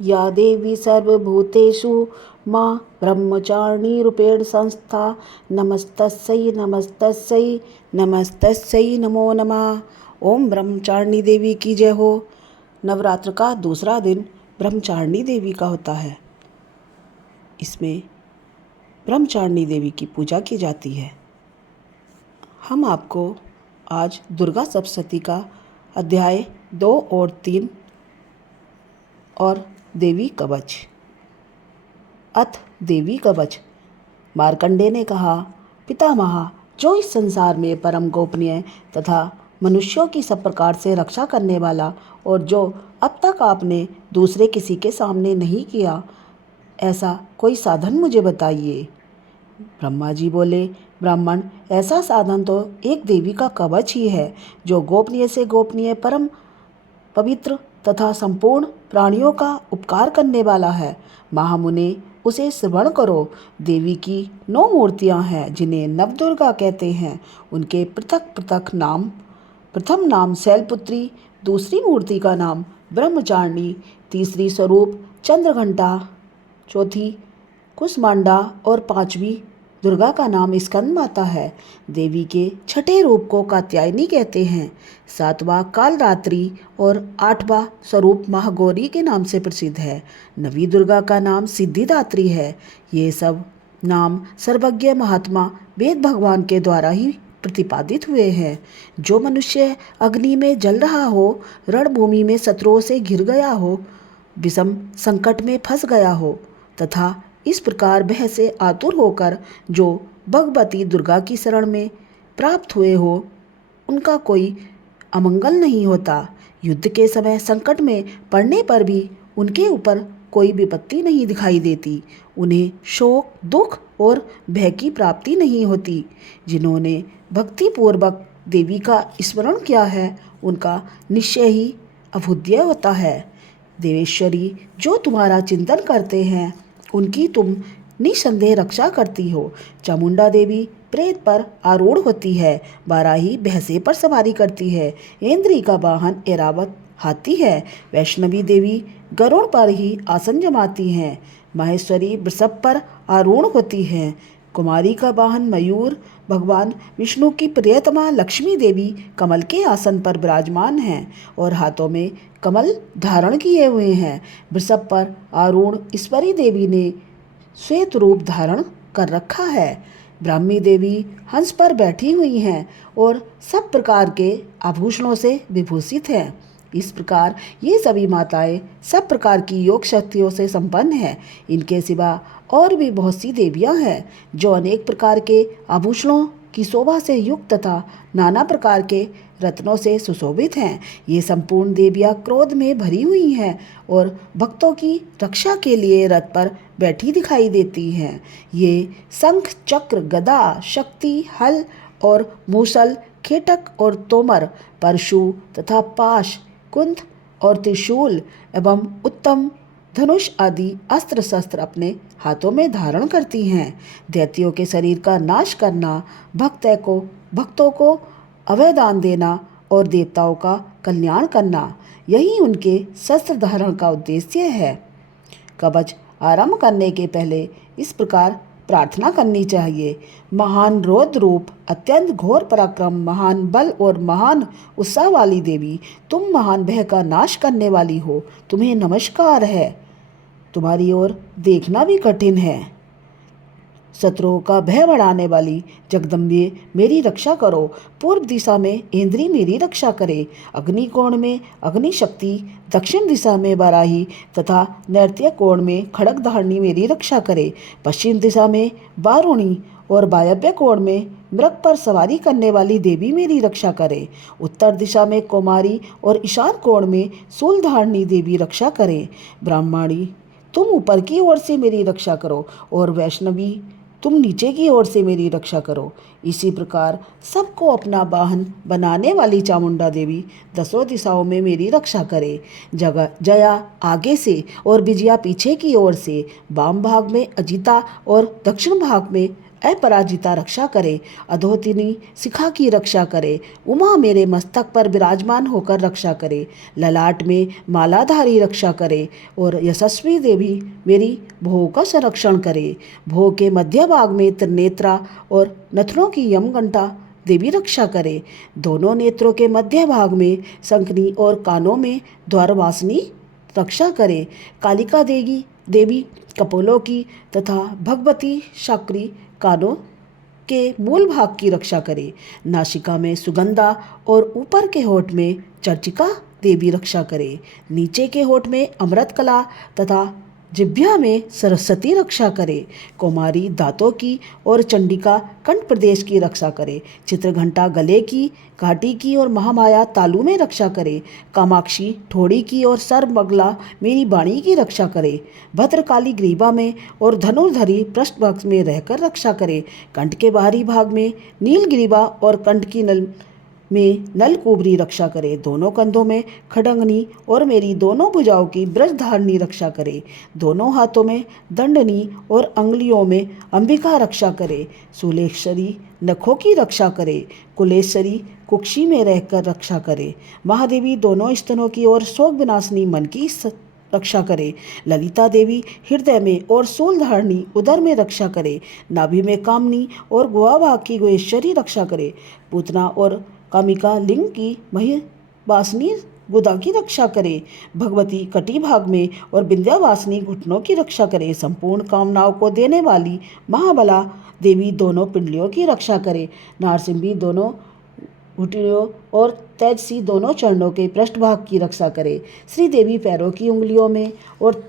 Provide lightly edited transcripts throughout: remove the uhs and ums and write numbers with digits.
या देवी सर्वभूतेषु माँ ब्रह्मचारिणी रूपेण संस्था नमस्तस्यै नमस्तस्यै नमस्तस्यै नमो नमः। ओम ब्रह्मचारिणी देवी की जय हो। नवरात्र का दूसरा दिन ब्रह्मचारिणी देवी का होता है। इसमें ब्रह्मचारिणी देवी की पूजा की जाती है। हम आपको आज दुर्गा सप्तशती का अध्याय 2 और 3 और देवी कवच। अथ देवी कवच। मार्कंडेय ने कहा, पितामह, जो इस संसार में परम गोपनीय तथा मनुष्यों की सब प्रकार से रक्षा करने वाला और जो अब तक आपने दूसरे किसी के सामने नहीं किया, ऐसा कोई साधन मुझे बताइए। ब्रह्मा जी बोले, ब्राह्मण, ऐसा साधन तो एक देवी का कवच ही है, जो गोपनीय से गोपनीय परम पवित्र तथा संपूर्ण प्राणियों का उपकार करने वाला है। महामुने, उसे श्रवण करो। देवी की 9 मूर्तियां हैं, जिन्हें नवदुर्गा कहते हैं। उनके पृथक पृथक नाम। प्रथम नाम शैलपुत्री, दूसरी मूर्ति का नाम ब्रह्मचारिणी, तीसरी स्वरूप चंद्रघंटा, चौथी कुसमांडा और पांचवी दुर्गा का नाम स्कंद माता है। देवी के छठे रूप को कात्यायनी कहते हैं, सातवां कालरात्रि और आठवां स्वरूप महागौरी के नाम से प्रसिद्ध है। नवी दुर्गा का नाम सिद्धिदात्री है। ये सब नाम सर्वज्ञ महात्मा वेद भगवान के द्वारा ही प्रतिपादित हुए हैं। जो मनुष्य अग्नि में जल रहा हो, रणभूमि में शत्रुओं से घिर गया हो, विषम संकट में फंस गया हो तथा इस प्रकार भय से आतुर होकर जो भगवती दुर्गा की शरण में प्राप्त हुए हो, उनका कोई अमंगल नहीं होता। युद्ध के समय संकट में पड़ने पर भी उनके ऊपर कोई विपत्ति नहीं दिखाई देती। उन्हें शोक, दुख और भय की प्राप्ति नहीं होती। जिन्होंने भक्तिपूर्वक देवी का स्मरण किया है, उनका निश्चय ही अभुद्य होता है। देवेश्वरी, जो तुम्हारा चिंतन करते हैं, उनकी तुम निसंदेह रक्षा करती हो। चामुंडा देवी प्रेत पर आरूढ़ होती है। बाराही भैंसे पर सवारी करती है। इंद्री का वाहन ऐरावत हाथी है। वैष्णवी देवी गरुड़ पर ही आसन जमाती हैं। माहेश्वरी वृषभ पर आरूढ़ होती हैं। कुमारी का वाहन मयूर। भगवान विष्णु की प्रियतमा लक्ष्मी देवी कमल के आसन पर विराजमान हैं और हाथों में कमल धारण किए हुए हैं। वृषभ पर आरूढ़ ईश्वरी देवी ने श्वेत रूप धारण कर रखा है। ब्राह्मी देवी हंस पर बैठी हुई हैं और सब प्रकार के आभूषणों से विभूषित हैं। इस प्रकार ये सभी माताएं सब प्रकार की योग शक्तियों से संपन्न हैं। इनके सिवा और भी बहुत सी देवियां हैं, जो अनेक प्रकार के आभूषणों की शोभा से युक्त तथा नाना प्रकार के रत्नों से सुशोभित हैं। ये संपूर्ण देवियां क्रोध में भरी हुई हैं और भक्तों की रक्षा के लिए रथ पर बैठी दिखाई देती हैं। ये शंख, चक्र, गदा, शक्ति, हल और मूसल, खेटक और तोमर, परशु तथा पाश, कुंद और त्रिशूल एवं उत्तम धनुष आदि अस्त्र शस्त्र अपने हाथों में धारण करती हैं। दैत्यों के शरीर का नाश करना, भक्तों को अभय दान देना और देवताओं का कल्याण करना, यही उनके शस्त्र धारण का उद्देश्य है। कवच आरंभ करने के पहले इस प्रकार प्रार्थना करनी चाहिए। महान रौद्र रूप, अत्यंत घोर पराक्रम, महान बल और महान उत्साह वाली देवी, तुम महान भय का नाश करने वाली हो। तुम्हें नमस्कार है। तुम्हारी ओर देखना भी कठिन है। शत्रुओं का भय बढ़ाने वाली जगदम्बे, मेरी रक्षा करो। पूर्व दिशा में इंद्री मेरी रक्षा करे। अग्नि कोण में अग्नि शक्ति, दक्षिण दिशा में बाराही तथा नैर्त्य कोण में खड़गधारणी मेरी रक्षा करे। पश्चिम दिशा में वारुणी और वायव्य कोण में मृग पर सवारी करने वाली देवी मेरी रक्षा करे। उत्तर दिशा में कुमारी और ईशान कोण में शूलधारणी देवी रक्षा करे। ब्राह्मणी, तुम ऊपर की ओर से मेरी रक्षा करो और वैष्णवी, तुम नीचे की ओर से मेरी रक्षा करो। इसी प्रकार सबको अपना वाहन बनाने वाली चामुंडा देवी दसों दिशाओं में मेरी रक्षा करे। जया आगे से और विजया पीछे की ओर से, वाम भाग में अजिता और दक्षिण भाग में अपराजिता रक्षा करे, अधोतिनी शिखा की रक्षा करे, उमा मेरे मस्तक पर विराजमान होकर रक्षा करे, ललाट में मालाधारी रक्षा करे और यशस्वी देवी मेरी भोह का संरक्षण करे। भोह के मध्य भाग में त्रिनेत्रा और नथनों की यमघंटा देवी रक्षा करे। दोनों नेत्रों के मध्य भाग में शंखनी और कानों में द्वारवासिनी रक्षा करे। कालिका देवी कपोलों की तथा भगवती शाक्री कानों के मूल भाग की रक्षा करे। नासिका में सुगंधा और ऊपर के होठ में चर्चिका देवी रक्षा करे। नीचे के होठ में अमृत कला तथा जिह्वा में सरस्वती रक्षा करे। कौमारी दांतों की और चंडिका कंठ प्रदेश की रक्षा करे। चित्रघंटा गले की, घाटी की और महामाया तालू में रक्षा करे। कामाक्षी ठोड़ी की और सर्वमंगला मेरी वाणी की रक्षा करे। भद्रकाली ग्रीवा में और धनुर्धरी पृष्ठभाग में रहकर रक्षा करे। कंठ के बाहरी भाग में नीलग्रीवा और कंठ की नलकुबरी रक्षा करे। दोनों कंधों में खडंगनी और मेरी दोनों भुजाओं की ब्रजधारणी रक्षा करे। दोनों हाथों में दंडनी और अंगुलियों में अंबिका रक्षा करे। शूलेश्वरी नखों की रक्षा करे। कुलेश्वरी कुक्षी में रहकर रक्षा करे। महादेवी दोनों स्तनों की और शोक विनाशिनी मन की रक्षा करे। ललिता देवी हृदय में और शूलधारणी उदर में रक्षा करे। नाभि में कामनी और गुहा की गुहेश्वरी रक्षा करे। पूतना और कामिका लिंग की महिवासिनी गुदा की रक्षा करे। भगवती कटी भाग में और विंध्यावासिनी घुटनों की रक्षा करे। संपूर्ण कामनाओं को देने वाली महाबला देवी दोनों पिंडलियों की रक्षा करे। नारसिंही दोनों घुटनों और तेजसी दोनों चरणों के पृष्ठभाग की रक्षा करे। श्री देवी पैरों की उंगलियों में और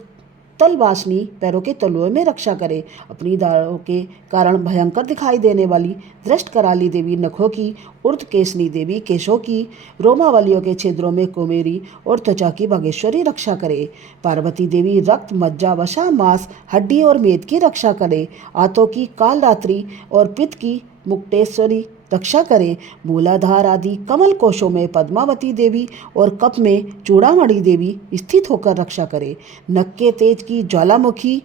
तलवासनी पैरों के तलुओं में रक्षा करे। अपनी दाढ़ों के कारण भयंकर दिखाई देने वाली दृष्ट कराली देवी नखों की, ऊर्ध्वकेशनी देवी केशों की, रोमावलियों के छिद्रों में कुमेरी और त्वचा की बागेश्वरी रक्षा करे। पार्वती देवी रक्त, मज्जा, वसा, मांस, हड्डी और मेद की रक्षा करे। आंतों की कालरात्रि और पित्त की मुक्तेश्वरी रक्षा करे। मूलाधार आदि कमल कोशों में पद्मावती देवी और कप में चूड़ामणि देवी स्थित होकर रक्षा करे। नक के तेज की ज्वालामुखी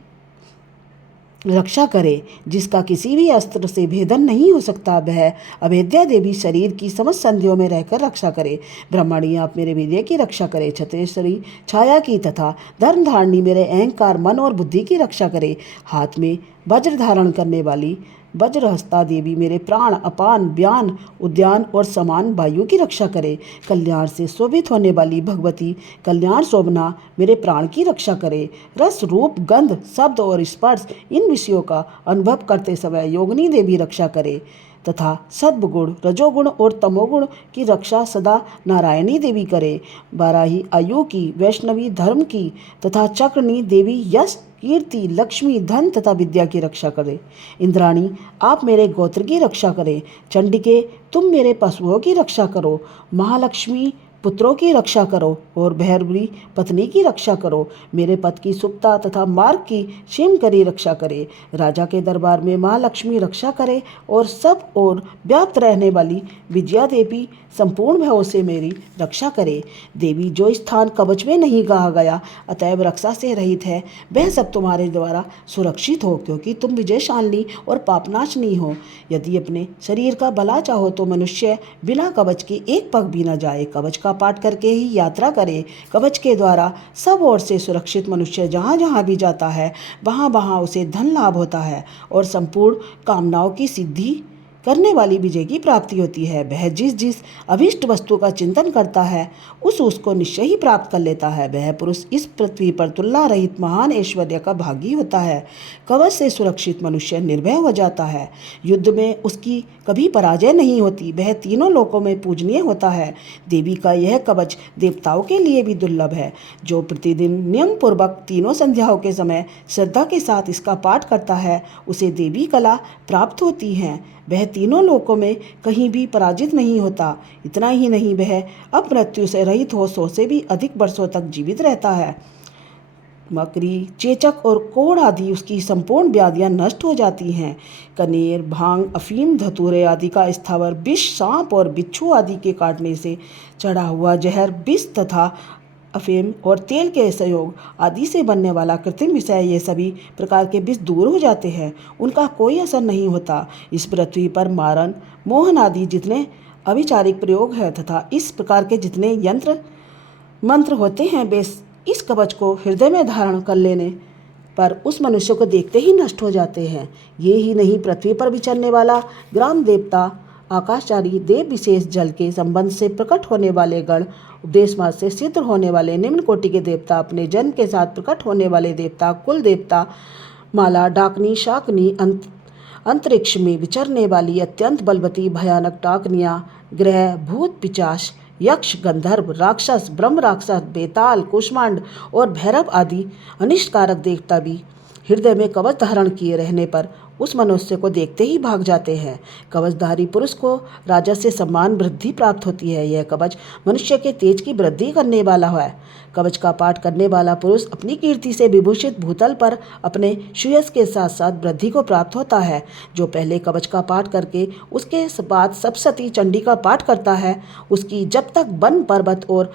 रक्षा करे, जिसका किसी भी अस्त्र से भेदन नहीं हो सकता, वह अभेद्या देवी शरीर की समस्त संधियों में रहकर रक्षा करे। ब्रह्मणी आप मेरे वीर्य की रक्षा करे। छत्रेश्वरी छाया की तथा धर्म धारणी मेरे अहंकार, मन और बुद्धि की रक्षा करे। हाथ में वज्र धारण करने वाली वज्रहस्ता देवी मेरे प्राण, अपान, व्यान, उद्यान और समान वायु की रक्षा करे। कल्याण से शोभित होने वाली भगवती कल्याण शोभना मेरे प्राण की रक्षा करे। रस, रूप, गंध, शब्द और स्पर्श इन विषयों का अनुभव करते समय योगिनी देवी रक्षा करे तथा सद्गुण, रजोगुण और तमोगुण की रक्षा सदा नारायणी देवी करे। बाराही आयु की, वैष्णवी धर्म की तथा चक्रनी देवी यश, कीर्ति, लक्ष्मी, धन तथा विद्या की रक्षा करे। इंद्राणी आप मेरे गोत्र की रक्षा करें। चंडिके तुम मेरे पशुओं की रक्षा करो। महालक्ष्मी पुत्रों की रक्षा करो और भैरवी पत्नी की रक्षा करो। मेरे पद की सुप्ता तथा मार्ग की क्षेम करी रक्षा करे। राजा के दरबार में महालक्ष्मी रक्षा करे और सब और व्याप्त रहने वाली विजया देवी संपूर्ण भयों से मेरी रक्षा करे। देवी जो स्थान कवच में नहीं कहा गया अतएव रक्षा से रहित है, वह सब तुम्हारे द्वारा सुरक्षित हो, क्योंकि तुम विजयशालिनी और पापनाशनी हो। यदि अपने शरीर का भला चाहो तो मनुष्य बिना कवच के एक पग भी न जाए। कवच का पाठ करके ही यात्रा करे। कवच के द्वारा सब ओर से सुरक्षित मनुष्य जहाँ जहाँ भी जाता है वहाँ वहाँ उसे धन लाभ होता है और संपूर्ण कामनाओं की सिद्धि करने वाली विजय की प्राप्ति होती है। वह जिस जिस अभिष्ट वस्तु का चिंतन करता है उसको निश्चय ही प्राप्त कर लेता है। वह पुरुष इस पृथ्वी पर तुलना रहित महान ऐश्वर्य का भागी होता है। कवच से सुरक्षित मनुष्य निर्भय हो जाता है। युद्ध में उसकी कभी पराजय नहीं होती। वह तीनों लोकों में पूजनीय होता है। देवी का यह कवच देवताओं के लिए भी दुर्लभ है। जो प्रतिदिन नियम पूर्वक तीनों संध्याओं के समय श्रद्धा के साथ इसका पाठ करता है उसे देवी कला प्राप्त होती है। वह तीनों लोकों में कहीं भी पराजित नहीं होता। इतना ही नहीं, वह अपमृत्यु से रहित हो 100 से भी अधिक वर्षों तक जीवित रहता है। मकरी, चेचक और कोढ़ आदि उसकी संपूर्ण व्याधियां नष्ट हो जाती हैं। कनेर, भांग, अफीम, धतूरे आदि का स्थावर विष, सांप और बिच्छू आदि के काटने से चढ़ा हुआ जहर, विष तथा अफीम और तेल के संयोग आदि से बनने वाला कृत्रिम विषय, ये सभी प्रकार के विष दूर हो जाते हैं, उनका कोई असर नहीं होता। इस पृथ्वी पर मारण, मोहन आदि जितने अविचारिक प्रयोग है तथा इस प्रकार के जितने यंत्र मंत्र होते हैं, वे इस कवच को हृदय में धारण कर लेने पर उस मनुष्य को देखते ही नष्ट हो जाते हैं। ये ही नहीं, पृथ्वी पर विचरने वाला ग्राम देवता, आकाशचारी देव, विशेष जल के संबंध से प्रकट होने वाले गण, उपदेश मार्ग से सिद्ध होने वाले निम्न कोटि के देवता, अपने जन्म के साथ प्रकट होने वाले देवता, कुल देवता, माला, डाकनी, शाकनी, अंतरिक्ष में विचरने वाली अत्यंत बलवती भयानक डाकनियाँ, ग्रह, भूत, पिचाश, यक्ष, गंधर्व, राक्षस, ब्रह्म राक्षस, बेताल, कुष्मांड और भैरव आदि अनिष्टकारक देवता भी हृदय में कवच धारण किए रहने पर उस मनुष्य को देखते ही भाग जाते हैं। कवचधारी पुरुष को राजा से सम्मान वृद्धि प्राप्त होती है। यह कवच मनुष्य के तेज की वृद्धि करने वाला है। कवच का पाठ करने वाला पुरुष अपनी कीर्ति से विभूषित भूतल पर अपने श्रेयस के साथ साथ वृद्धि को प्राप्त होता है। जो पहले कवच का पाठ करके उसके बाद सप्तशती चंडी का पाठ करता है, उसकी जब तक वन पर्वत और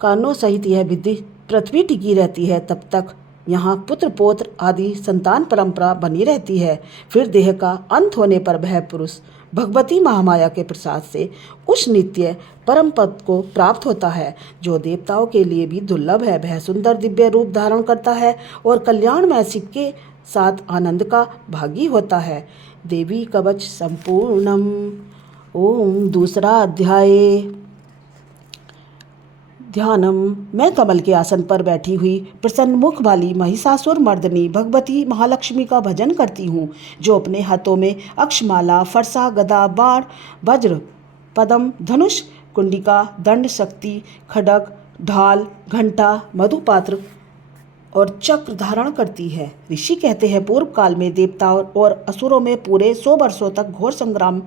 कानों सहित यह विधि पृथ्वी टिकी रहती है, तब तक यहाँ पुत्र पौत्र आदि संतान परंपरा बनी रहती है। फिर देह का अंत होने पर वह पुरुष भगवती महामाया के प्रसाद से उस नित्य परम पद को प्राप्त होता है, जो देवताओं के लिए भी दुर्लभ है। वह सुंदर दिव्य रूप धारण करता है और कल्याणमय शिव के साथ आनंद का भागी होता है। देवी कवच संपूर्णम। ओम। दूसरा अध्याय। ध्यानम। मैं कमल के आसन पर बैठी हुई प्रसन्न मुख वाली महिषासुर मर्दनी भगवती महालक्ष्मी का भजन करती हूँ, जो अपने हाथों में अक्षमाला, फरसा, गदा, बाण, वज्र, पदम, धनुष, कुंडिका, दंड, शक्ति, खड्ग, ढाल, घंटा, मधुपात्र और चक्र धारण करती है। ऋषि कहते हैं, पूर्व काल में देवताओं और असुरों में पूरे 100 वर्षों तक घोर संग्राम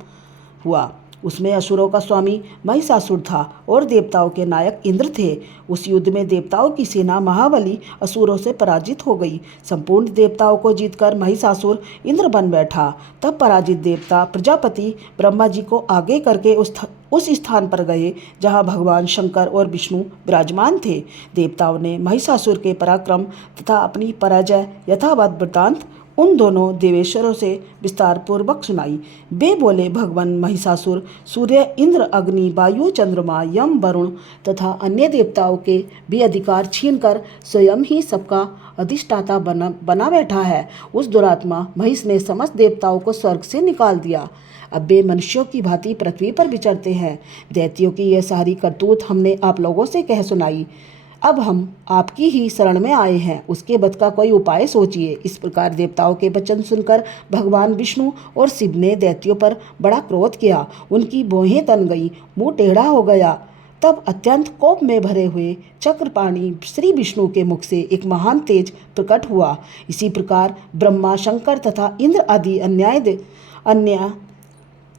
हुआ। उसमें असुरों का स्वामी महिषासुर था और देवताओं के नायक इंद्र थे। उस युद्ध में देवताओं की सेना महाबली असुरों से पराजित हो गई। संपूर्ण देवताओं को जीतकर महिषासुर इंद्र बन बैठा। तब पराजित देवता प्रजापति ब्रह्मा जी को आगे करके उस स्थान पर गए जहाँ भगवान शंकर और विष्णु विराजमान थे। देवताओं ने महिषासुर के पराक्रम तथा अपनी पराजय यथावत वृत्तांत उन दोनों देवेश्वरों से विस्तार पूर्वक सुनाई। वे बोले, भगवान महिषासुर सूर्य, इंद्र, अग्नि, वायु, चंद्रमा, यम, वरुण तथा अन्य देवताओं के भी अधिकार छीनकर स्वयं ही सबका अधिष्ठाता बना बैठा है। उस दुरात्मा महिष ने समस्त देवताओं को स्वर्ग से निकाल दिया। अब वे मनुष्यों की भांति पृथ्वी पर विचरते हैं। दैत्यों की यह सारी करतूत हमने आप लोगों से कह सुनाई। अब हम आपकी ही शरण में आए हैं, उसके बद का कोई उपाय सोचिए। इस प्रकार देवताओं के वचन सुनकर भगवान विष्णु और शिव ने दैत्यों पर बड़ा क्रोध किया। उनकी भौहें तन गई, मुंह टेढ़ा हो गया। तब अत्यंत कोप में भरे हुए चक्रपाणी श्री विष्णु के मुख से एक महान तेज प्रकट हुआ। इसी प्रकार ब्रह्मा, शंकर तथा इंद्र आदि अन्य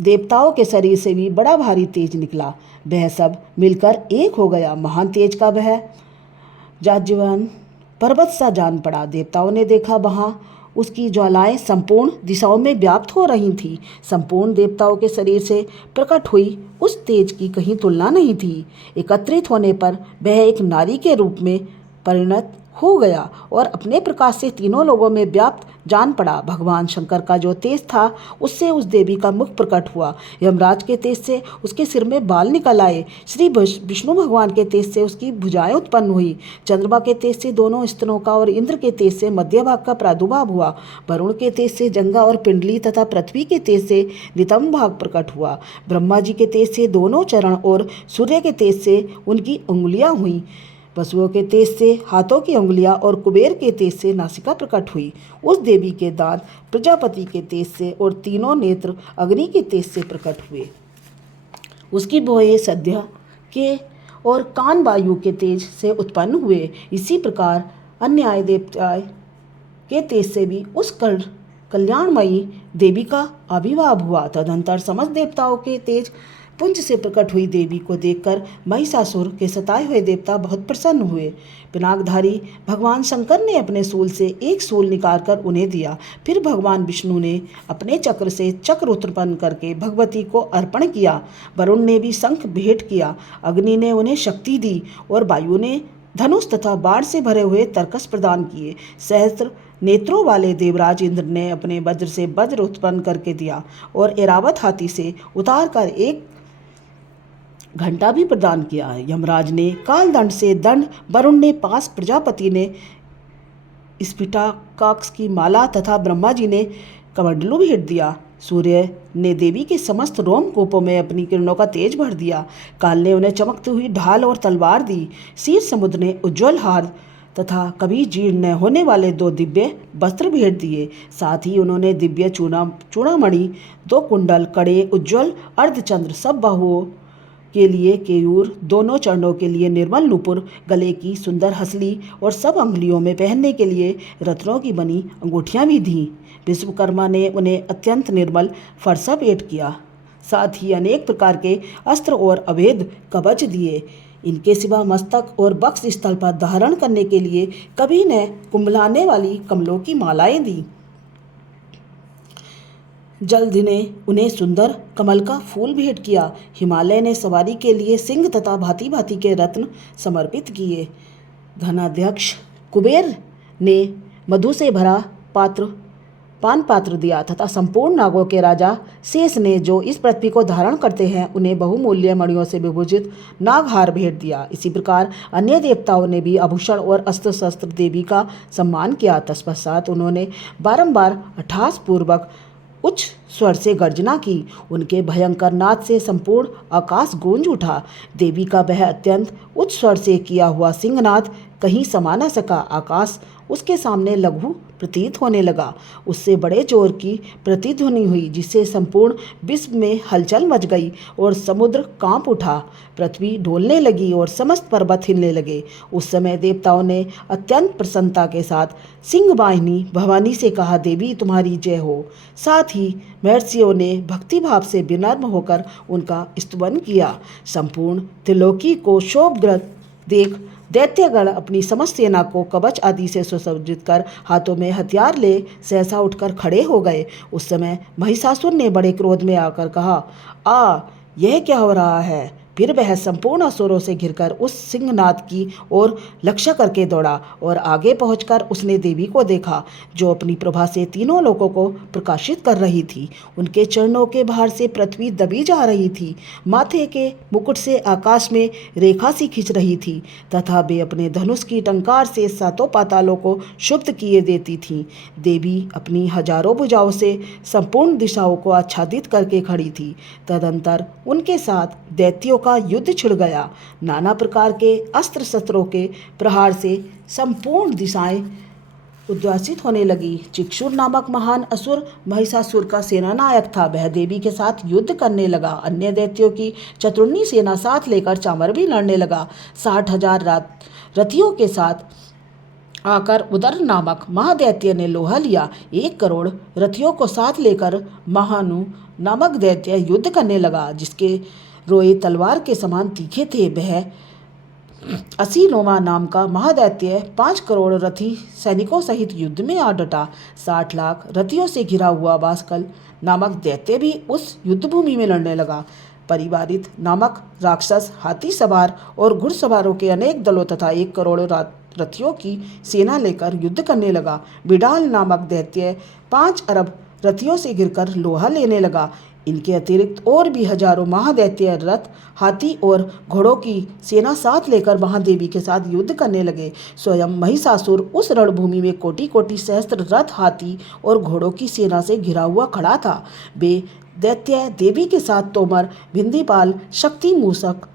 देवताओं के शरीर से भी बड़ा भारी तेज निकला। वह सब मिलकर एक हो गया। महान तेज का वह जाज्वलन पर्वत सा जान पड़ा। देवताओं ने देखा, वहाँ उसकी ज्वालाएं संपूर्ण दिशाओं में व्याप्त हो रही थीं। संपूर्ण देवताओं के शरीर से प्रकट हुई उस तेज की कहीं तुलना नहीं थी। एकत्रित होने पर वह एक नारी के रूप में परिणत हो गया और अपने प्रकाश से तीनों लोगों में व्याप्त जान पड़ा। भगवान शंकर का जो तेज था, उससे उस देवी का मुख प्रकट हुआ। यमराज के तेज से उसके सिर में बाल निकल आए। श्री विष्णु भगवान के तेज से उसकी भुजाएं उत्पन्न हुई। चंद्रमा के तेज से दोनों स्तनों का और इंद्र के तेज से मध्य भाग का प्रादुर्भाव हुआ। वरुण के तेज से जंगा और पिंडली तथा पृथ्वी के तेज से नितंब भाग प्रकट हुआ। ब्रह्मा जी के तेज से दोनों चरण और सूर्य के तेज से उनकी उंगलियां हुई। पशुओं के तेज से हाथों की उंगलियां और कुबेर के तेज से नासिका प्रकट हुई। उस देवी के दांत प्रजापति के तेज से और तीनों नेत्र अग्नि के तेज से प्रकट हुए। उसकी भौहें सद्य के और कान वायु के तेज से उत्पन्न हुए। इसी प्रकार अन्य देवता के तेज से भी उस कल्याणमयी देवी का आविर्भाव हुआ। तदंतर समस्त देवताओं के तेज पुंज से प्रकट हुई देवी को देखकर महिषासुर के सताए हुए देवता बहुत प्रसन्न हुए। पिनाकधारी भगवान शंकर ने अपने सूल से एक सूल निकालकर उन्हें दिया। फिर भगवान विष्णु ने अपने चक्र से चक्र उत्पन्न करके भगवती को अर्पण किया। वरुण ने भी शंख भेंट किया। अग्नि ने उन्हें शक्ति दी और वायु ने धनुष तथा बाण से भरे हुए तरकस प्रदान किए। सहस्त्र नेत्रों वाले देवराज इंद्र ने अपने वज्र से वज्र उत्पन्न करके दिया और ऐरावत हाथी से उतार कर एक घंटा भी प्रदान किया। यमराज ने कालदंड से दंड, वरुण ने पास, प्रजापति ने स्फटिकाक्ष की माला तथा ब्रह्मा जी ने कमंडलू भेंट दिया। सूर्य ने देवी के समस्त रोमकूपों में अपनी किरणों का तेज भर दिया। काल ने उन्हें चमकती हुई ढाल और तलवार दी। क्षीर समुद्र ने उज्ज्वल हार तथा कभी जीर्ण न होने वाले 2 दिव्य वस्त्र भेंट दिए। साथ ही उन्होंने दिव्य चूड़ामणि, 2 कुंडल, कड़े, उज्ज्वल अर्धचंद्र, सब बाहुओं के लिए केयूर, दोनों चरणों के लिए निर्मल नूपुर, गले की सुंदर हसली और सब अंगुलियों में पहनने के लिए रत्नों की बनी अंगूठियां भी दीं। विश्वकर्मा ने उन्हें अत्यंत निर्मल फरसा भेंट किया। साथ ही अनेक प्रकार के अस्त्र और अभेद कवच दिए। इनके सिवा मस्तक और वक्ष स्थल पर धारण करने के लिए कभी ने कुंभलाने वाली कमलों की मालाएं दी। जल्द ने उन्हें सुंदर कमल का फूल भेंट किया। हिमालय ने सवारी के लिए सिंह तथा भांति भांति के रत्न समर्पित किए। धनाध्यक्ष कुबेर ने मधु से भरा पान पात्र दिया तथा संपूर्ण नागों के राजा शेष ने, जो इस पृथ्वी को धारण करते हैं, उन्हें बहुमूल्य मणियों से विभूषित नागहार भेंट दिया। इसी प्रकार अन्य देवताओं ने भी आभूषण और अस्त्र शस्त्र देवी का सम्मान किया। तत्पश्चात उन्होंने बारंबार अट्टहास पूर्वक उच्च स्वर से गर्जना की। उनके भयंकर नाद से संपूर्ण आकाश गूंज उठा। देवी का वह अत्यंत उच्च स्वर से किया हुआ सिंहनाद कहीं समा न सका। आकाश उसके सामने लघु प्रतीत होने लगा। उससे बड़े जोर की प्रतिध्वनि हुई, जिससे संपूर्ण विश्व में हलचल मच गई और समुद्र कांप उठा। पृथ्वी डोलने लगी और समस्त पर्वत हिलने लगे। उस समय देवताओं ने अत्यंत प्रसन्नता के साथ सिंहवाहिनी भवानी से कहा, देवी तुम्हारी जय हो। साथ ही महर्षियों ने भक्तिभाव से विनम्र होकर उनका स्तुति किया। संपूर्ण त्रिलोकी को शोभग्रस्त देख दैत्यगण अपनी समस्त सेना को कवच आदि से सुसज्जित कर हाथों में हथियार ले सहसा उठकर खड़े हो गए। उस समय महिषासुर ने बड़े क्रोध में आकर कहा, यह क्या हो रहा है? फिर वह संपूर्ण असुरों से घिरकर उस सिंहनाद की ओर लक्ष्य करके दौड़ा और आगे पहुंचकर उसने देवी को देखा, जो अपनी प्रभा से तीनों लोकों को प्रकाशित कर रही थी। उनके चरणों के भार से पृथ्वी दबी जा रही थी। माथे के मुकुट से आकाश में रेखा सी खिंच रही थी तथा वे अपने धनुष की टंकार से सातों पातालों को क्षुब्ध किए देती थीं। देवी अपनी हजारों भुजाओं से संपूर्ण दिशाओं को आच्छादित करके खड़ी थी। तदंतर उनके साथ दैत्यों का युद्ध छिड़ गया। नाना प्रकार के अस्त्र शस्त्रों के प्रहार से संपूर्ण दिशाएं उद्वासित होने लगी। चिक्षुर नामक महान असुर महिषासुर का सेनानायक था। वह देवी के साथ युद्ध करने लगा। अन्य दैत्यों की चतुर्णी सेना साथ लेकर चामर भी लड़ने लगा। 60,000 रथियों के साथ आकर उदर नामक महादैत्य ने लोहा लिया। 1 करोड़ रथियों को साथ लेकर महानु नामक दैत्य युद्ध करने लगा, जिसके रोए तलवार के समान तीखे थे। वह असीनोमा नाम का महादैत्य 5 करोड़ रथी सैनिकों सहित युद्ध में आ डटा। 60 लाख रथियों से घिरा हुआ बासकल नामक दैत्य भी उस युद्धभूमि में लड़ने लगा। परिवारित नामक राक्षस हाथी सवार और घुड़सवारों के अनेक दलों तथा 1 करोड़ रथियों की सेना लेकर युद्ध करने लगा। बिडाल नामक दैत्य 5 अरब रथियों से घिरकर लोहा लेने लगा। इनके अतिरिक्त और भी हजारों महादैत्य रथ, हाथी और घोड़ों की सेना साथ लेकर महादेवी के साथ युद्ध करने लगे। स्वयं महिषासुर उस रणभूमि में कोटि कोटि सहस्त्र रथ, हाथी और घोड़ों की सेना से घिरा हुआ खड़ा था। वे दैत्य देवी के साथ तोमर, भिंदीपाल, शक्ति, मूषक,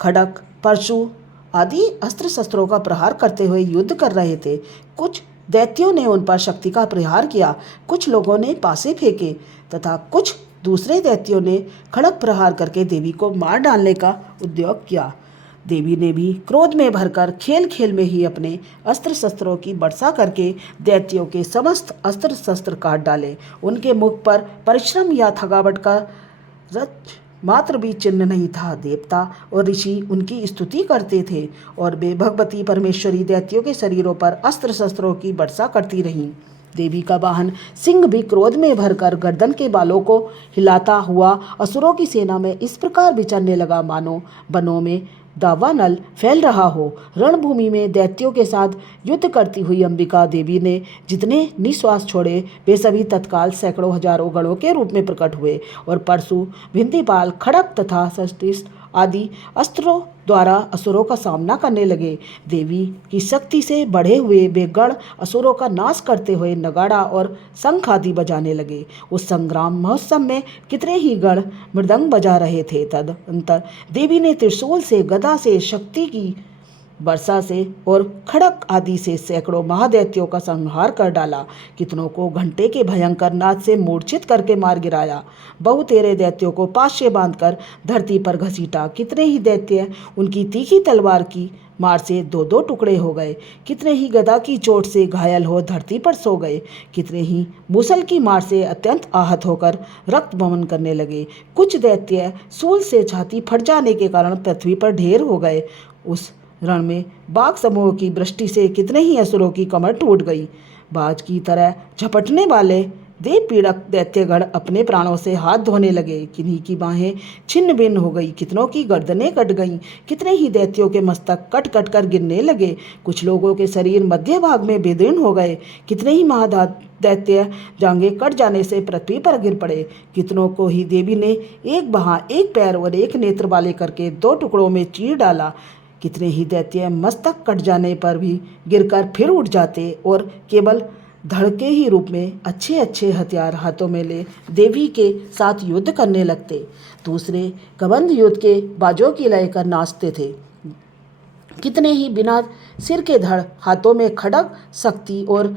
खड़क, परशु आदि अस्त्र शस्त्रों का प्रहार करते हुए युद्ध कर रहे थे। कुछ दैत्यों ने उन पर शक्ति का प्रहार किया, कुछ लोगों ने पासे फेंके तथा कुछ दूसरे दैत्यों ने खड़क प्रहार करके देवी को मार डालने का उद्योग किया। देवी ने भी क्रोध में भरकर खेल खेल में ही अपने अस्त्र शस्त्रों की वर्षा करके दैत्यों के समस्त अस्त्र शस्त्र काट डाले। उनके मुख पर परिश्रम या थकावट का मात्र भी चिन्ह नहीं था। देवता और ऋषि उनकी स्तुति करते थे और वे भगवती परमेश्वरी दैत्यों के शरीरों पर अस्त्र शस्त्रों की वर्षा करती रहीं। देवी का वाहन सिंह भी क्रोध में भरकर गर्दन के बालों को हिलाता हुआ असुरों की सेना में इस प्रकार विचरने लगा, मानो वनों में दावानल फैल रहा हो। रणभूमि में दैत्यों के साथ युद्ध करती हुई अंबिका देवी ने जितने निश्वास छोड़े वे सभी तत्काल सैकड़ों हजारों गणों के रूप में प्रकट हुए और परशु, भिंदीपाल, खड़ग तथा षष्टिष्ठ आदि अस्त्रों द्वारा असुरों का सामना करने लगे। देवी की शक्ति से बढ़े हुए वे गण असुरों का नाश करते हुए नगाड़ा और शंख आदि बजाने लगे। उस संग्राम महोत्सव में कितने ही गण मृदंग बजा रहे थे। तदनंतर देवी ने त्रिशूल से, गदा से, शक्ति की वर्षा से और खड़क आदि से सैकड़ों महादैत्यों का संहार कर डाला। कितनों को घंटे के भयंकर नाद से मूर्छित करके मार गिराया। बहुतेरे दैत्यों को पाश से बांधकर धरती पर घसीटा। कितने ही दैत्य उनकी तीखी तलवार की मार से दो दो टुकड़े हो गए। कितने ही गदा की चोट से घायल हो धरती पर सो गए। कितने ही मूसल की मार से अत्यंत आहत होकर रक्त बमन करने लगे। कुछ दैत्य सूल से छाती फट जाने के कारण पृथ्वी पर ढेर हो गए। उस रण में बाघ समूह की दृष्टि से कितने ही असुरों की कमर टूट गई। बाज की तरह झपटने वाले देव पीड़क दैत्यगण अपने प्राणों से हाथ धोने लगे। किन्हीं की बाहें छिन्न भिन्न हो गई, कितनों की गर्दनें कट गईं। कितने ही दैत्यों के मस्तक कट कट कर गिरने लगे। कुछ लोगों के शरीर मध्य भाग में बेदीर्ण हो गए। कितने ही महादैत्य जांघें कट जाने से पृथ्वी पर गिर पड़े। कितनों को ही देवी ने एक बाह, एक पैर और एक नेत्र वाले करके दो टुकड़ों में चीर डाला। कितने ही दैत्य मस्तक कट जाने पर भी गिरकर फिर उठ जाते और केवल धड़ के ही रूप में अच्छे अच्छे हथियार हाथों में ले देवी के साथ युद्ध करने लगते। दूसरे कबंध युद्ध के बाजों की लय कर नाचते थे। कितने ही बिना सिर के धड़ हाथों में खड़ग, शक्ति और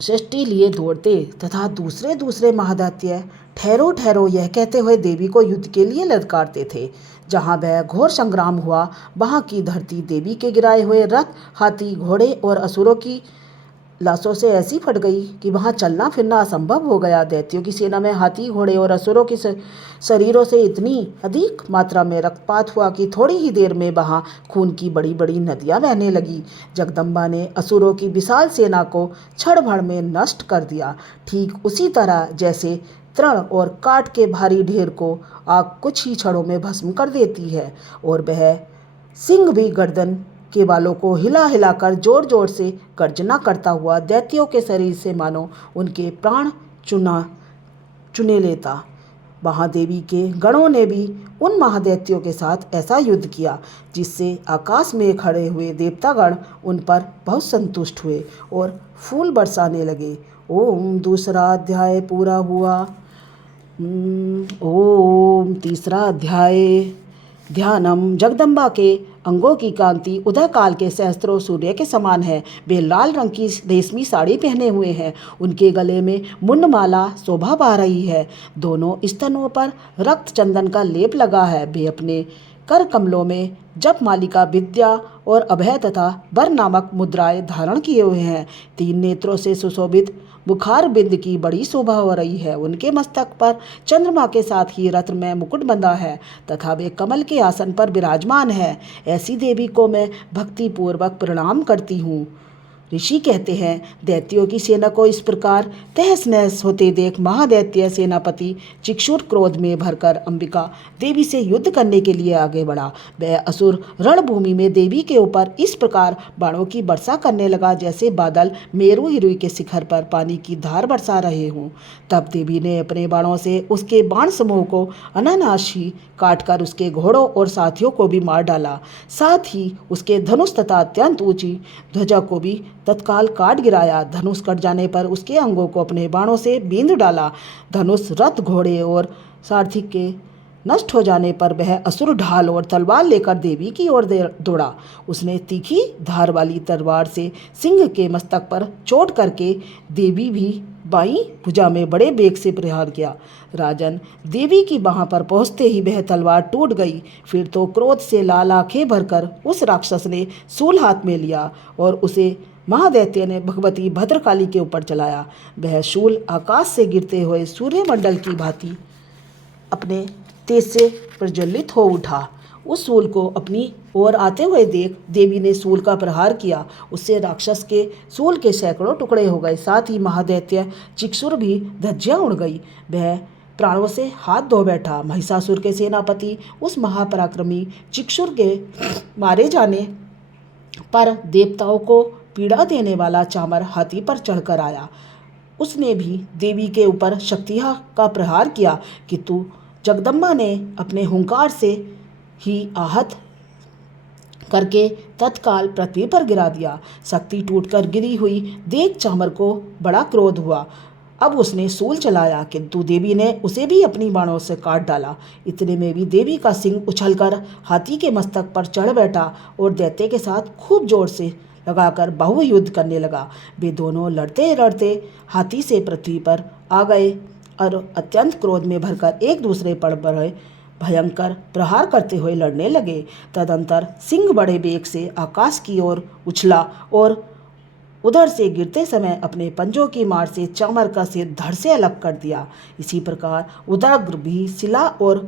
षष्टि लिए दौड़ते तथा दूसरे दूसरे महादैत्य ठहरो ठहरो यह कहते हुए देवी को युद्ध के लिए ललकारते थे। जहाँ वह घोर संग्राम हुआ वहाँ की धरती देवी के गिराए हुए रथ, हाथी, घोड़े और असुरों की लाशों से ऐसी फट गई कि वहाँ चलना फिरना असंभव हो गया। दैत्यों की सेना में हाथी, घोड़े और असुरों के शरीरों से इतनी अधिक मात्रा में रक्तपात हुआ कि थोड़ी ही देर में वहाँ खून की बड़ी बड़ी नदियाँ बहने लगी। जगदम्बा ने असुरों की विशाल सेना को क्षण भर में नष्ट कर दिया। ठीक उसी तरह जैसे तृण और काट के भारी ढेर को आग कुछ ही क्षणों में भस्म कर देती है, और वह सिंह भी गर्दन के बालों को हिला हिलाकर जोर जोर से गर्जना करता हुआ दैत्यों के शरीर से मानो उनके प्राण चुने लेता। महादेवी के गणों ने भी उन महादैत्यों के साथ ऐसा युद्ध किया जिससे आकाश में खड़े हुए देवतागण उन पर बहुत संतुष्ट हुए और फूल बरसाने लगे। ओम दूसरा अध्याय पूरा हुआ। ओम तीसरा अध्याय। ध्यानम। जगदम्बा के अंगों की कांति उदय काल के सहस्त्रों सूर्य के समान है। वे लाल रंग की रेशमी साड़ी पहने हुए हैं। उनके गले में मुंडमाला शोभा पा रही है। दोनों स्तनों पर रक्त चंदन का लेप लगा है। वे अपने कर कमलों में जप मालिका, विद्या और अभय तथा वर नामक मुद्राएं धारण किए हुए हैं। 3 नेत्रों से सुशोभित बुखार बिंद की बड़ी शोभा हो रही है। उनके मस्तक पर चंद्रमा के साथ ही रत्न में मुकुट बंधा है तथा वे कमल के आसन पर विराजमान है। ऐसी देवी को मैं भक्ति पूर्वक प्रणाम करती हूँ। ऋषि कहते हैं, दैत्यों की सेना को इस प्रकार तहस नहस होते देख महादैत्य सेनापति चिक्षुर क्रोध में भरकर अंबिका देवी से युद्ध करने के लिए आगे बढ़ा। वह असुर रणभूमि में देवी के ऊपर इस प्रकार बाणों की वर्षा करने लगा जैसे बादल मेरु हिरुई के शिखर पर पानी की धार बरसा रहे हों। तब देवी ने अपने बाणों से उसके बाण समूह को अनायासी काटकर उसके घोड़ों और साथियों को भी मार डाला। साथ ही उसके धनुष तथा अत्यंत ऊंची ध्वजा को भी तत्काल काट गिराया। धनुष कट जाने पर उसके अंगों को अपने बाणों से बींध डाला। धनुष, रथ, घोड़े और सारथी के नष्ट हो जाने पर वह असुर ढाल और तलवार लेकर देवी की ओर दौड़ा। उसने तीखी धार वाली तलवार से सिंह के मस्तक पर चोट करके देवी भी बाईं भुजा में बड़े बेग से प्रहार किया। राजन, देवी की बाह पर पहुंचते ही वह तलवार टूट गई। फिर तो क्रोध से लाल आंखें भरकर उस राक्षस ने सूल हाथ में लिया और उसे महादैत्य ने भगवती भद्रकाली के ऊपर चलाया। वह शूल आकाश से गिरते हुए सूर्यमंडल की भांति अपने तेज से प्रज्वलित हो उठा। उस सूल को अपनी ओर आते हुए देख देवी ने सूल का प्रहार किया। उससे राक्षस के सूल के सैकड़ों टुकड़े हो गए। साथ ही महादैत्य चिक्षुर भी धज्जियां उड़ गई। वह प्राणों से हाथ धो बैठा। महिषासुर के सेनापति उस महापराक्रमी चिक्षुर के मारे जाने पर देवताओं को पीड़ा देने वाला चामर हाथी पर चढ़कर आया। उसने भी देवी के ऊपर शक्तियाँ का प्रहार किया, किंतु जगदम्बा ने अपने हुंकार से ही आहत करके तत्काल पृथ्वी पर गिरा दिया। शक्ति टूटकर गिरी हुई देख चामर को बड़ा क्रोध हुआ। अब उसने सूल चलाया, किंतु देवी ने उसे भी अपनी बाणों से काट डाला। इतने में भी देवी का सिंह उछलकर हाथी के मस्तक पर चढ़ बैठा और दैत्य के साथ खूब जोर से लगाकर बाहुयुद्ध करने लगा। वे दोनों लड़ते लड़ते हाथी से पृथ्वी पर आ गए और अत्यंत क्रोध में भरकर एक दूसरे पर बड़े भयंकर प्रहार करते हुए लड़ने लगे। तदंतर सिंह बड़े वेग से आकाश की ओर उछला और उधर से गिरते समय अपने पंजों की मार से चामर का सिर धड़ से अलग कर दिया। इसी प्रकार उदग्र भी शिला और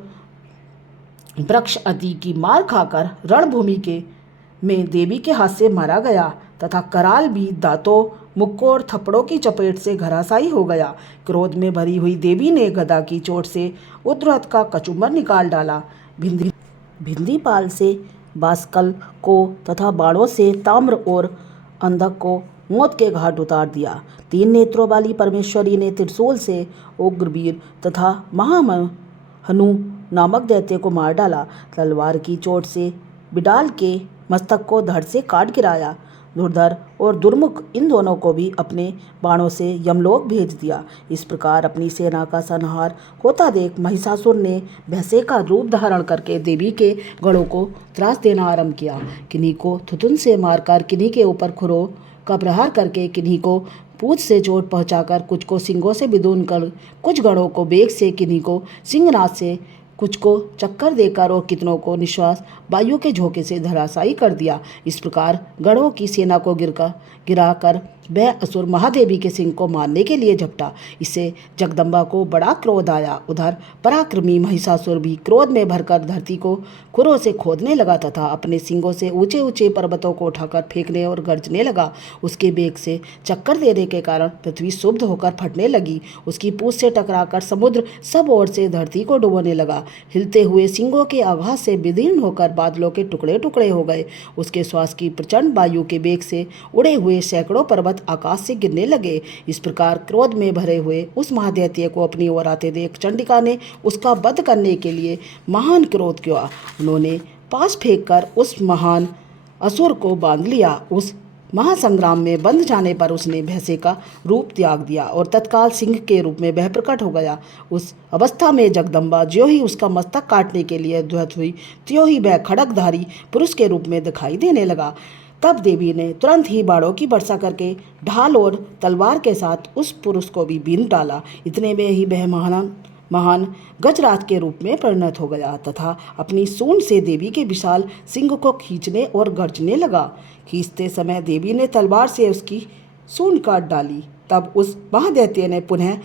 वृक्ष आदि की मार खाकर रणभूमि के में देवी के हाथ से मारा गया तथा कराल भी दांतों, मुक्कों और थप्पड़ों की चपेट से घराशायी हो गया। क्रोध में भरी हुई देवी ने गदा की चोट से उद्रथ का कचुम्बर निकाल डाला। भिंदीपाल से बाष्कल को तथा बाणों से ताम्र और अंधक को मौत के घाट उतार दिया। 3 नेत्रों वाली परमेश्वरी ने त्रिशूल से उग्रवीर तथा महाहनु नामक दैत्य को मार डाला। तलवार की चोट से बिडाल के मस्तक को धड़ से काट गिराया। धुरधर और दुर्मुख इन दोनों को भी अपने बाणों से यमलोक भेज दिया। इस प्रकार अपनी सेना का संहार होता देख महिषासुर ने भैंसे का रूप धारण करके देवी के गढ़ों को त्रास देना आरंभ किया। किन्हीं को थुथुन से मारकर, किन्हीं के ऊपर खुरों का प्रहार करके, किन्हीं को पूंछ से चोट पहुंचाकर, कुछ को सिंगों से बिधून कर, कुछ गढ़ों को बेग से, किन्हीं को सिंहनाद से, कुछ को चक्कर देकर और कितनों को निश्वास वायु के झोंके से धराशायी कर दिया। इस प्रकार गढ़ों की सेना को गिराकर वह असुर महादेवी के सिंह को मारने के लिए झपटा। इससे जगदम्बा को बड़ा क्रोध आया। उधर पराक्रमी महिषासुर भी क्रोध में भरकर धरती को खुरों से खोदने लगा तथा अपने सिंगों से ऊंचे ऊंचे पर्वतों को उठाकर फेंकने और गर्जने लगा। उसके बेग से चक्कर देने के कारण पृथ्वी क्षुब्ध होकर फटने लगी। उसकी पूंछ से टकराकर समुद्र सब ओर से धरती को डुबोने लगा। हिलते हुए सिंगों के आघात से विदीर्ण होकर बादलों के टुकड़े टुकड़े हो गए। उसके श्वास की प्रचंड वायु के बेग से उड़े हुए सैकड़ों पर्वत आकाश से गिरने लगे। इस प्रकार क्रोध में भरे हुए उस महादैत्य को अपनी ओर आते देख चंडिका ने उसका वध करने के लिए महान क्रोध किया। उन्होंने पास फेंककर उस महान असुर को बांध लिया। उस महासंग्राम में बंध जाने पर उसने भैंसे का रूप त्याग दिया और तत्काल सिंह के रूप में वह प्रकट हो गया। उस अवस्था में जगदम्बा ज्यों ही उसका मस्तक काटने के लिए उद्यत हुई, त्यों ही वह खड्गधारी पुरुष के रूप में दिखाई देने लगा। तब देवी ने तुरंत ही बाणों की वर्षा करके ढाल और तलवार के साथ उस पुरुष को भी बींध डाला। इतने में ही वह महान गजराज के रूप में परिणत हो गया तथा अपनी सूंड से देवी के विशाल सिंह को खींचने और गर्जने लगा। खींचते समय देवी ने तलवार से उसकी सूंड काट डाली। तब उस महादैत्य ने पुनः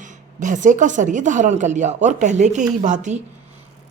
भैंसे का शरीर धारण कर लिया और पहले के ही भांति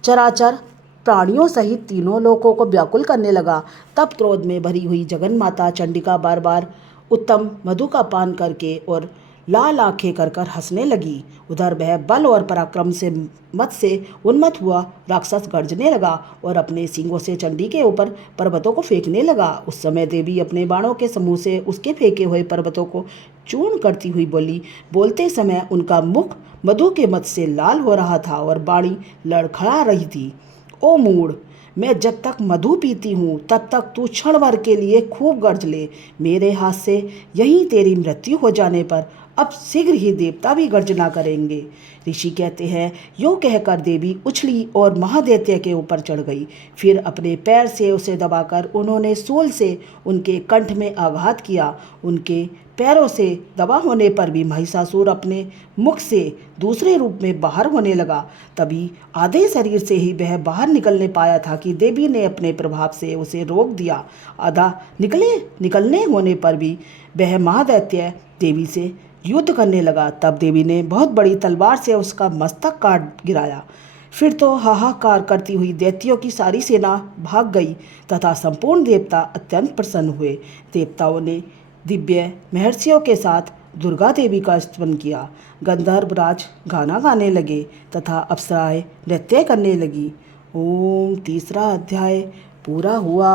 चराचर प्राणियों सहित तीनों लोकों को व्याकुल करने लगा। तब क्रोध में भरी हुई जगन माता चंडिका बार बार उत्तम मधु का पान करके और लाल आंखें कर कर हंसने लगी। उधर वह बल और पराक्रम से मत से उन्मत्त हुआ राक्षस गर्जने लगा और अपने सींगों से चंडी के ऊपर पर्वतों को फेंकने लगा। उस समय देवी अपने बाणों के समूह से उसके फेंके हुए पर्वतों को चूर्ण करती हुई बोली। बोलते समय उनका मुख मधु के मत से लाल हो रहा था और बाणी लड़खड़ा रही थी। ओ मूढ़, मैं जब तक मधु पीती हूँ तब तक तू क्षण भर के लिए खूब गर्ज ले। मेरे हाथ से यहीं तेरी मृत्यु हो जाने पर अब शीघ्र ही देवता भी गर्जना करेंगे। ऋषि कहते हैं, यूँ कहकर देवी उछली और महादैत्य के ऊपर चढ़ गई। फिर अपने पैर से उसे दबाकर उन्होंने सूल से उनके कंठ में आघात किया। उनके पैरों से दबा होने पर भी महिषासुर अपने मुख से दूसरे रूप में बाहर होने लगा। तभी आधे शरीर से ही वह बाहर निकलने पाया था कि देवी ने अपने प्रभाव से उसे रोक दिया। आधा निकलने होने पर भी वह महादैत्य देवी से युद्ध करने लगा। तब देवी ने बहुत बड़ी तलवार से उसका मस्तक काट गिराया। फिर तो हाहाकार करती हुई दैत्यों की सारी सेना भाग गई तथा संपूर्ण देवता अत्यंत प्रसन्न हुए। देवताओं ने दिव्य महर्षियों के साथ दुर्गा देवी का स्तवन किया। गंधर्व राज गाना गाने लगे तथा अप्सराएं नृत्य करने लगी। ओम। तीसरा अध्याय पूरा हुआ।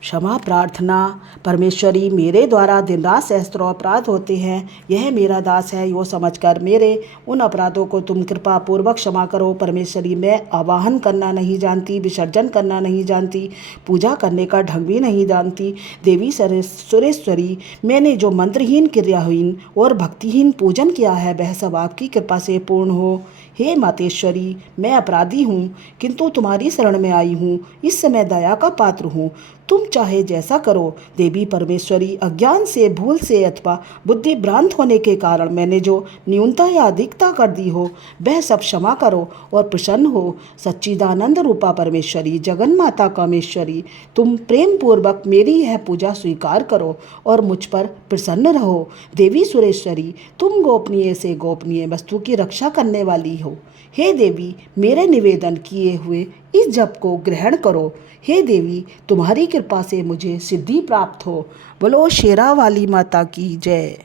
क्षमा प्रार्थना। परमेश्वरी, मेरे द्वारा दिन रात सहस्त्रों अपराध होते हैं। यह मेरा दास है, यो समझकर मेरे उन अपराधों को तुम कृपा पूर्वक क्षमा करो। परमेश्वरी, मैं आवाहन करना नहीं जानती, विसर्जन करना नहीं जानती, पूजा करने का ढंग भी नहीं जानती। देवी सुरेश्वरी, मैंने जो मंत्रहीन, क्रियाहीन और भक्तिहीन पूजन किया है वह सब आपकी कृपा से पूर्ण हो। हे मातेश्वरी, मैं अपराधी हूँ, किंतु तुम्हारी शरण में आई हूँ। इस समय दया का पात्र हूँ, तुम चाहे जैसा करो। देवी परमेश्वरी, अज्ञान से, भूल से अथवा बुद्धि भ्रांत होने के कारण मैंने जो न्यूनता या अधिकता कर दी हो वह सब क्षमा करो और प्रसन्न हो। सच्चिदानंद रूपा परमेश्वरी, जगन माता कामेश्वरी, तुम प्रेम पूर्वक मेरी यह पूजा स्वीकार करो और मुझ पर प्रसन्न रहो। देवी सुरेश्वरी, तुम गोपनीय से गोपनीय वस्तु की रक्षा करने वाली हो। हे देवी, मेरे निवेदन किए हुए इस जप को ग्रहण करो। हे देवी, तुम्हारी कृपा से मुझे सिद्धि प्राप्त हो। बोलो शेरा वाली माता की जय।